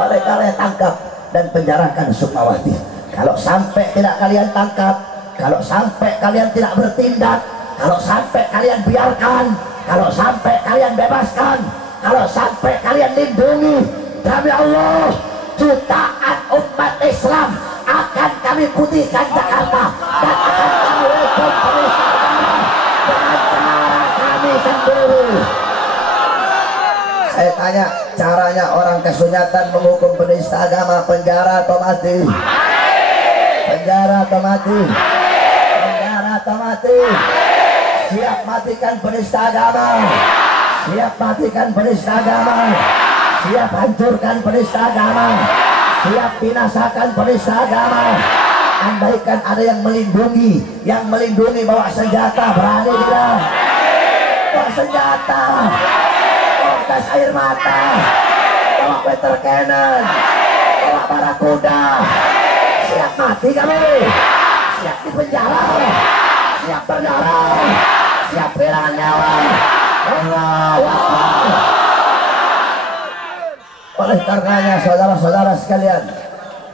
Oleh karena tangkap dan penjarakan Sukmawati. Kalau sampai tidak kalian tangkap, kalau sampai kalian tidak bertindak, kalau sampai kalian biarkan, kalau sampai kalian bebaskan, kalau sampai kalian lindungi, demi Allah jutaan umat Islam akan kami putihkan Jakarta dan akan kami hukum penista agama dengan cara kami sendiri. Saya tanya, caranya orang kesunyatan menghukum penista agama, penjara atau mati? Penjara atau mati? Penjara atau mati? Siap matikan penista agama, siap matikan penista agama, siap hancurkan penista agama, siap binasakan penista agama. Andaikan ada yang melindungi bawa senjata, berani tidak? Bawa senjata, bawa gas air mata, bawa water cannon, bawa barakuda. Siap mati kami, siap dipenjara, siap berdarah, siap kehilangan nyawa. Allahu Akbar. Oleh karenanya saudara-saudara sekalian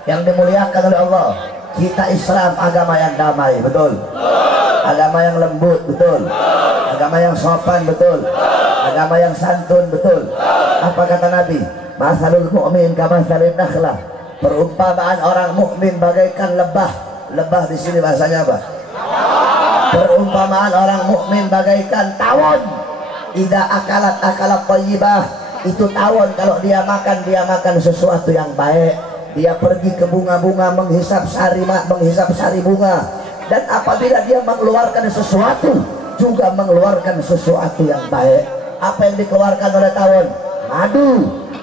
yang dimuliakan oleh Allah, kita Islam agama yang damai, betul? Agama yang lembut, betul? Agama yang sopan, betul? Agama yang santun, betul? Apa kata Nabi? Masalul mu'min kamatsalin nakhlah. Perumpamaan orang mukmin bagaikan lebah. Lebah di sini bahasanya apa? Perumpamaan orang mukmin bagaikan tawon. Ida akalat thayyibah. Itu tawon, kalau dia makan sesuatu yang baik. Dia pergi ke bunga-bunga menghisap sari bunga. Dan apabila dia mengeluarkan sesuatu, juga mengeluarkan sesuatu yang baik. Apa yang dikeluarkan oleh tawon? Madu.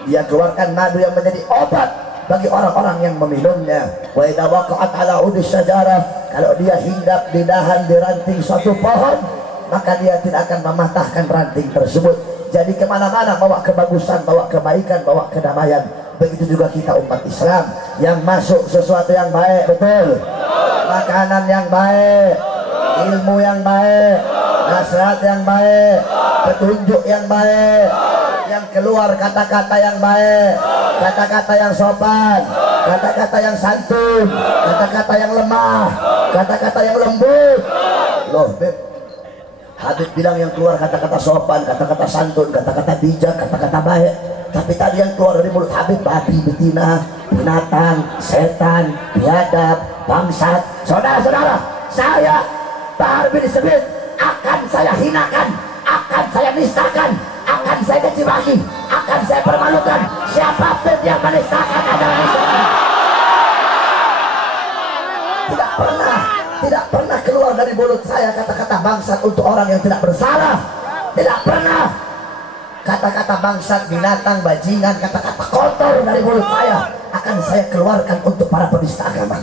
Dia keluarkan madu yang menjadi obat bagi orang-orang yang meminumnya. Wa idza waqa'at ala udis syajarah, kalau dia hinggap di dahan, di ranting suatu pohon, maka dia tidak akan mematahkan ranting tersebut. Jadi kemana-mana bawa kebagusan, bawa kebaikan, bawa kedamaian. Begitu juga kita umat Islam yang masuk sesuatu yang baik, betul? Makanan yang baik, ilmu yang baik, nasihat yang baik, petunjuk yang baik, yang keluar kata-kata yang baik, kata-kata yang sopan, kata-kata yang santun, kata-kata yang lemah, kata-kata yang lembut. Loh, Beb, Habib bilang yang keluar kata-kata sopan, kata-kata santun, kata-kata bijak, kata-kata baik. Tapi tadi yang keluar dari mulut Habib babi, betina, binatang, setan, biadab, bangsat. Saudara-saudara, saya Bahar bin Smith akan saya hinakan, akan saya nistakan, akan saya caci maki, akan saya permalukan siapapun yang menistakan ajaran Islam. Tidak pernah keluar keluar dari mulut saya kata-kata bangsat untuk orang yang tidak bersalah. Tidak pernah. Kata-kata bangsat, binatang, bajingan, kata-kata kotor dari mulut saya akan saya keluarkan untuk para penista agama,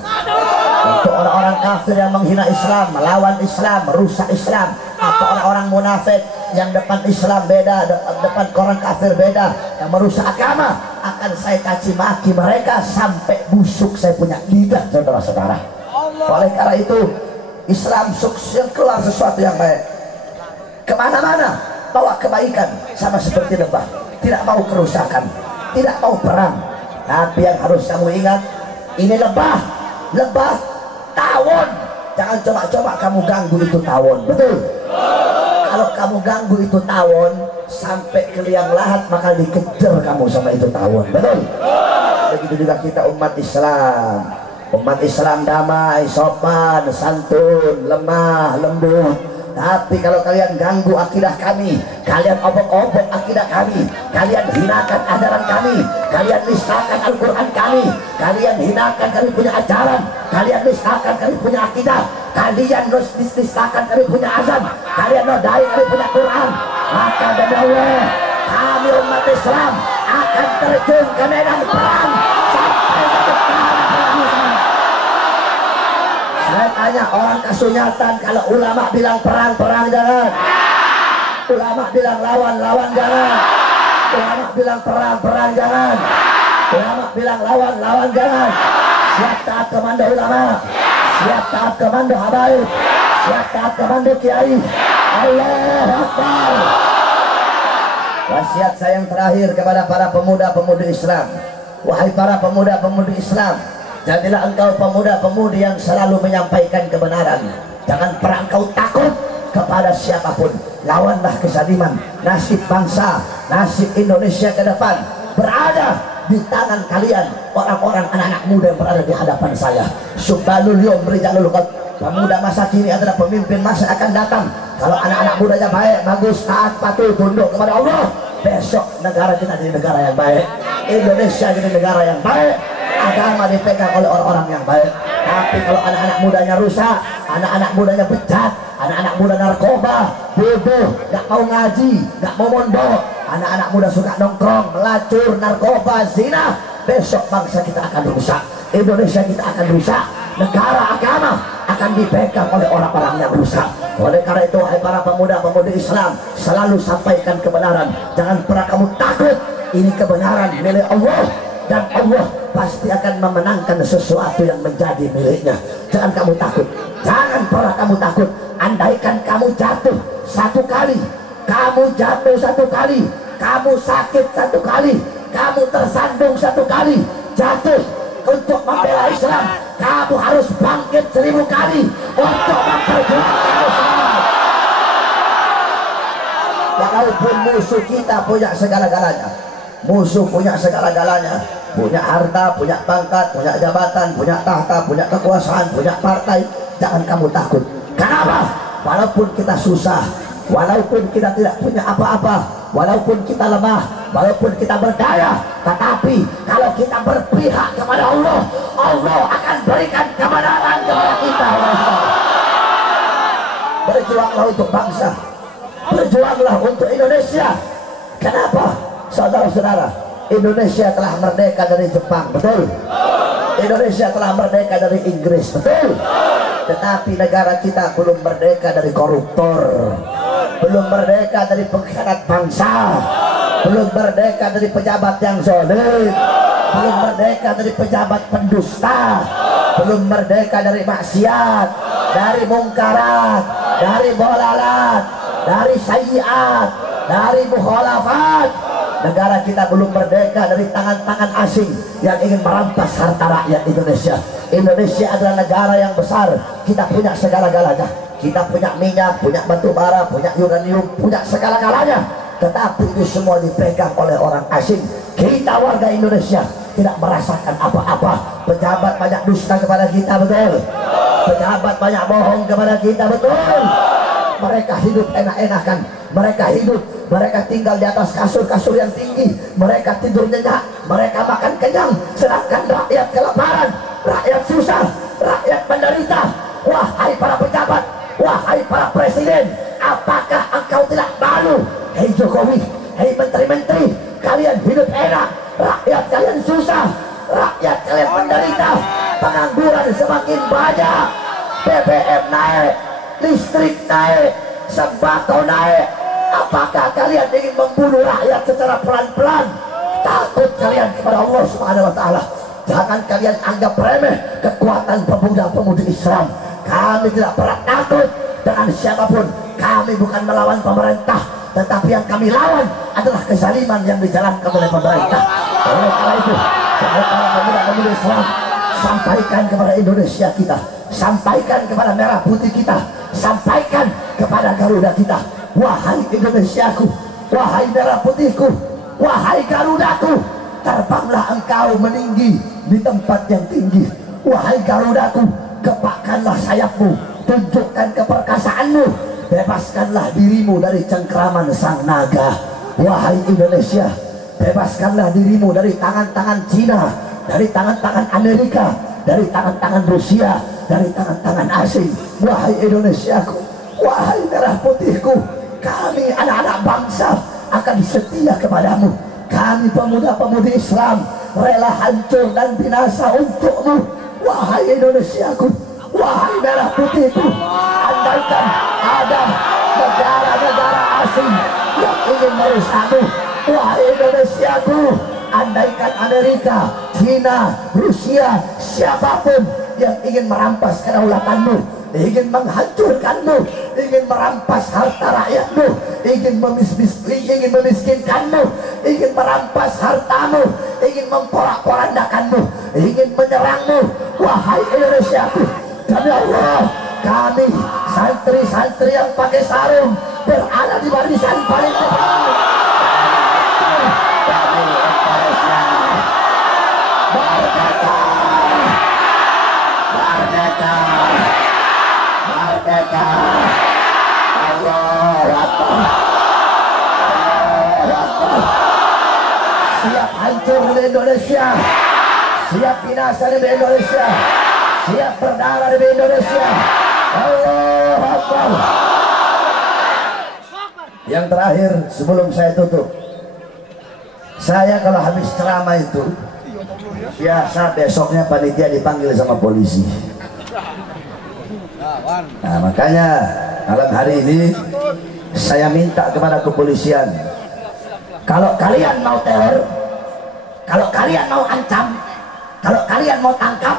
untuk orang-orang kafir yang menghina Islam, melawan Islam, merusak Islam, atau orang-orang munafik yang depan Islam beda, depan orang kafir beda, yang merusak agama, akan saya caci maki mereka sampai busuk saya punya lidah, saudara-saudara. Oleh karena itu Islam sukses keluar sesuatu yang baik, kemana-mana bawa kebaikan, sama seperti lebah, tidak mau kerusakan, tidak mau perang. Tapi yang harus kamu ingat, ini lebah tawon. Jangan coba-coba kamu ganggu itu tawon, betul? Kalau kamu ganggu itu tawon sampai ke liang lahat, maka dikejar kamu sama itu tawon, betul? Begitu juga kita umat Islam damai, sopan, santun, lemah, lembut. Tapi kalau kalian ganggu akidah kami, kalian obok-obok akidah kami, kalian hinakan ajaran kami, kalian nistakan Al-Quran kami, kalian hinakan kami punya ajaran, kalian nistakan kami punya akidah, kalian nistakan kami punya azan, kalian nodai kami punya Quran, maka demi Allah kami umat Islam akan terjun ke medan perang sampai ke depan. Saya tanya orang kasunyatan, kalau ulama bilang perang jangan, ulama bilang lawan jangan, ulama bilang perang jangan, ulama bilang lawan jangan. Siap taat komando ulama, siap taat komando habaib, siap taat komando kiai. Allahu Akbar. Wasiat saya yang terakhir kepada para pemuda-pemudi Islam, wahai para pemuda-pemudi Islam, jadilah engkau pemuda-pemudi yang selalu menyampaikan kebenaran. Jangan pernah engkau takut kepada siapapun. Lawanlah kezaliman. Nasib bangsa, nasib Indonesia ke depan berada di tangan kalian, orang-orang anak-anak muda yang berada di hadapan saya. Subhanul yawm rijalul qad. Pemuda masa kini adalah pemimpin masa akan datang. Kalau anak-anak mudanya baik, bagus, taat, patuh, tunduk kepada Allah, besok negara kita jadi negara yang baik, Indonesia jadi negara yang baik, agama dipegang oleh orang-orang yang baik. Tapi kalau anak-anak mudanya rusak, anak-anak mudanya bejat, anak-anak muda narkoba, bodoh, gak mau ngaji, gak mau mondok, anak-anak muda suka nongkrong, melacur, narkoba, zina, besok bangsa kita akan rusak, Indonesia kita akan rusak, negara agama akan dipegang oleh orang-orang yang rusak. Oleh karena itu, hai para pemuda-pemudi Islam, selalu sampaikan kebenaran. Jangan pernah kamu takut. Ini kebenaran milik Allah, dan Allah pasti akan memenangkan sesuatu yang menjadi miliknya. Jangan kamu takut, jangan pernah kamu takut. Andaikan kamu jatuh satu kali, kamu jatuh satu kali, kamu sakit satu kali, kamu tersandung satu kali, jatuh untuk membela Islam, kamu harus bangkit 1000 kali untuk memperjuangkan Islam. Walaupun musuh kita punya segala-galanya, musuh punya segala-galanya, punya harta, punya pangkat, punya jabatan, punya tahta, punya kekuasaan, punya partai, jangan kamu takut. Kenapa? Walaupun kita susah, walaupun kita tidak punya apa-apa, walaupun kita lemah, walaupun kita berdaya, tetapi kalau kita berpihak kepada Allah, Allah akan berikan kebenaran kepada kita. Berjuanglah untuk bangsa, berjuanglah untuk Indonesia. Kenapa? Saudara-saudara, Indonesia telah merdeka dari Jepang, betul? Indonesia telah merdeka dari Inggris, betul? Tetapi negara kita belum merdeka dari koruptor, belum merdeka dari pengkhianat bangsa, belum merdeka dari pejabat yang zalim, belum merdeka dari pejabat pendusta, belum merdeka dari maksiat, dari mungkarat, dari bolalat, dari sayyiat, dari mukhalafat. Negara kita belum merdeka dari tangan-tangan asing yang ingin merampas harta rakyat Indonesia. Indonesia adalah negara yang besar, kita punya segala-galanya, kita punya minyak, punya batu bara, punya uranium, punya segala-galanya, tetapi itu semua dipegang oleh orang asing. Kita warga Indonesia tidak merasakan apa-apa. Pejabat banyak dusta kepada kita, betul? Pejabat banyak bohong kepada kita, betul? Mereka hidup enak-enakan, mereka tinggal di atas kasur-kasur yang tinggi, mereka tidur nyenyak, mereka makan kenyang, sedangkan rakyat kelaparan, rakyat susah, rakyat menderita. Wahai para pejabat, semakin banyak, BBM naik, listrik naik, sembako naik. Apakah kalian ingin membunuh rakyat secara pelan-pelan? Takut kalian kepada Allah Subhanahu wa Ta'ala. Jangan kalian anggap remeh kekuatan pemuda-pemudi Islam. Kami tidak pernah takut dengan siapapun. Kami bukan melawan pemerintah, tetapi yang kami lawan adalah kezaliman yang dijalankan oleh pemerintah. Oleh karena itu, para pemuda-pemudi Islam, sampaikan kepada Indonesia kita, sampaikan kepada merah putih kita, sampaikan kepada Garuda kita. Wahai Indonesiaku, wahai merah putihku, wahai Garudaku, terbanglah engkau meninggi di tempat yang tinggi. Wahai Garudaku, kepakkanlah sayapmu, tunjukkan keperkasaanmu, bebaskanlah dirimu dari cengkraman sang naga. Wahai Indonesia, bebaskanlah dirimu dari tangan-tangan Cina, dari tangan-tangan Amerika, dari tangan-tangan Rusia, dari tangan-tangan asing. Wahai Indonesiaku, wahai merah putihku, kami anak-anak bangsa akan setia kepadamu. Kami pemuda-pemudi Islam rela hancur dan binasa untukmu. Wahai Indonesiaku, wahai merah putihku, andaikan ada negara-negara asing yang ingin merusakmu. Wahai Indonesiaku, andaikan Amerika, China, Rusia, siapapun yang ingin merampas kedaulatanmu, ingin menghancurkanmu, ingin merampas harta rakyatmu, ingin memiskinkanmu, ingin merampas hartamu, ingin memporak-porandakanmu, ingin menyerangmu. Wahai Indonesiaku, demi Allah, kami santri-santri yang pakai sarung berada di barisan paling depan. Kami Indonesia merdeka, merdeka, merdeka. Allahu Akbar, Allahu Akbar. Siap hancur di Indonesia, siap binasa di Indonesia, siap berdarah di Indonesia. Allahu Akbar. Yang terakhir sebelum saya tutup, saya kalau habis ceramah itu biasa besoknya panitia dipanggil sama polisi. Nah, makanya malam hari ini saya minta kepada kepolisian, kalau kalian mau teror, kalau kalian mau ancam, kalau kalian mau tangkap,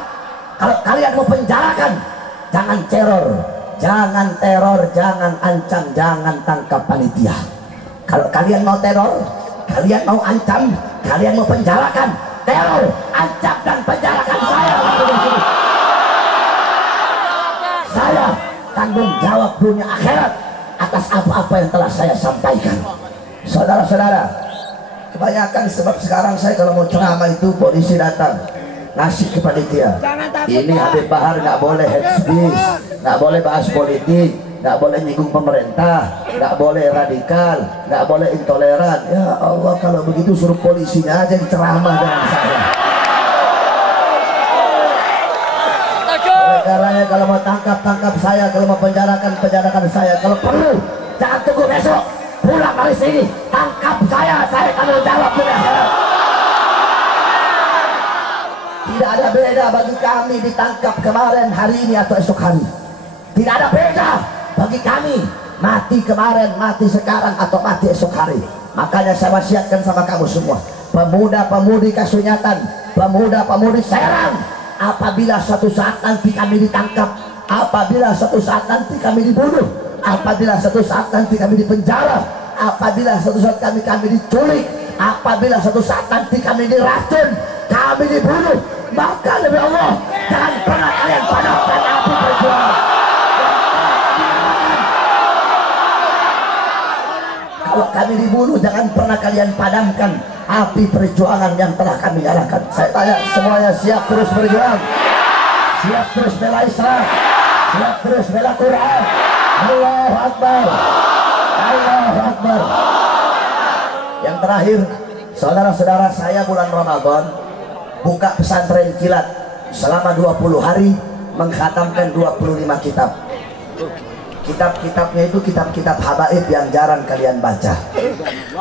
kalau kalian mau penjarakan, jangan teror, jangan teror, jangan ancam, jangan tangkap panitia. Kalau kalian mau teror, kalian mau ancam, kalian mau penjarakan, teror, ancam dan penjarakan saya. Saya tanggung jawab dunia akhirat atas apa-apa yang telah saya sampaikan. Saudara-saudara, kebanyakan sebab sekarang saya kalau mau ceramah itu polisi datang ngasih ke panitia, ini Habib Bahar nggak boleh head speech, nggak boleh bahas politik, nggak boleh nyinggung pemerintah, nggak boleh radikal, nggak boleh intoleran. Ya Allah, kalau begitu suruh polisinya aja yang ceramah dengan saya. Karena kalau mau tangkap saya, kalau mau penjarakan saya, kalau perlu jangan tunggu besok, pulang dari sini tangkap saya tanggung jawab dunia akhirat. Tidak ada beda bagi kami ditangkap kemarin, hari ini atau esok hari. Tidak ada beda bagi kami mati kemarin, mati sekarang atau mati esok hari. Makanya saya wasiatkan sama kamu semua, pemuda-pemudi Kasunyatan, pemuda-pemudi Serang, apabila suatu saat nanti kami ditangkap, apabila suatu saat nanti kami dibunuh, apabila suatu saat nanti kami dipenjara, apabila suatu saat kami diculik, apabila suatu saat nanti kami diracun, kami dibunuh, maka demi Allah jangan pernah kalian padamkan api perjuangan. Kalau kami dibunuh, jangan pernah kalian padamkan api perjuangan yang telah kami nyalakan. Saya tanya semuanya, siap terus berjuang, siap terus bela Islam, siap terus bela Quran. Allahu Akbar, Allahu Akbar. Yang terakhir, saudara-saudara, saya bulan Ramadan buka pesantren kilat selama 20 hari, mengkhatamkan 25 kitab. Kitab-kitabnya itu kitab-kitab habaib yang jarang kalian baca.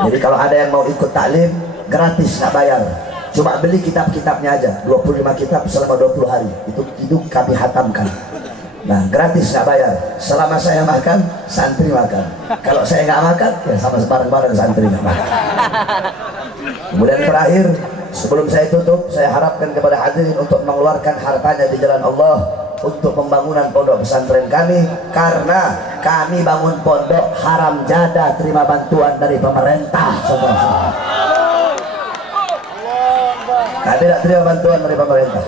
Jadi kalau ada yang mau ikut taklim gratis, nggak bayar. Cuma beli kitab-kitabnya aja, 25 kitab selama 20 hari. Itu kami hatamkan. Nah, gratis, nggak bayar. Selama saya makan, santri makan. Kalau saya nggak makan, ya sama bareng-bareng santri nggak makan. Kemudian terakhir, sebelum saya tutup, saya harapkan kepada hadirin untuk mengeluarkan hartanya di jalan Allah untuk pembangunan pondok pesantren kami, karena kami bangun pondok haram jada terima bantuan dari pemerintah. Saudara-saudara, kami tidak terima bantuan dari pemerintah.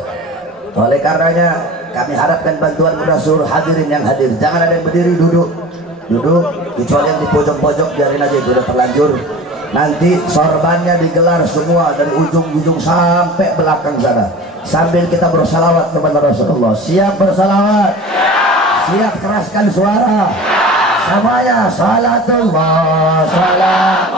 Oleh karenanya kami harapkan bantuan kepada seluruh hadirin yang hadir. Jangan ada yang berdiri, duduk kecuali yang di pojok-pojok, biarin aja, itu udah terlanjur. Nanti sorbannya digelar semua dari ujung-ujung sampai belakang sana, sambil kita bersalawat kepada Rasulullah. Siap bersalawat? Siap keraskan suara? Semuanya salatullah salam